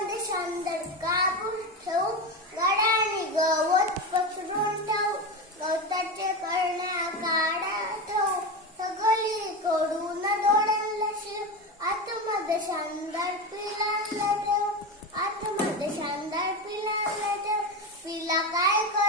मध्ये शानदार कापूस ठेवू गाड्या आणि गवत पसरून ठेवू गवताचे करण्या काढा ठेवू सगळी कडून डोळ्यांना शिव. आतमध्ये शानदार पिलाला ठेवू आतमध्ये शानदार पिलाला ठेवू पिला काय कर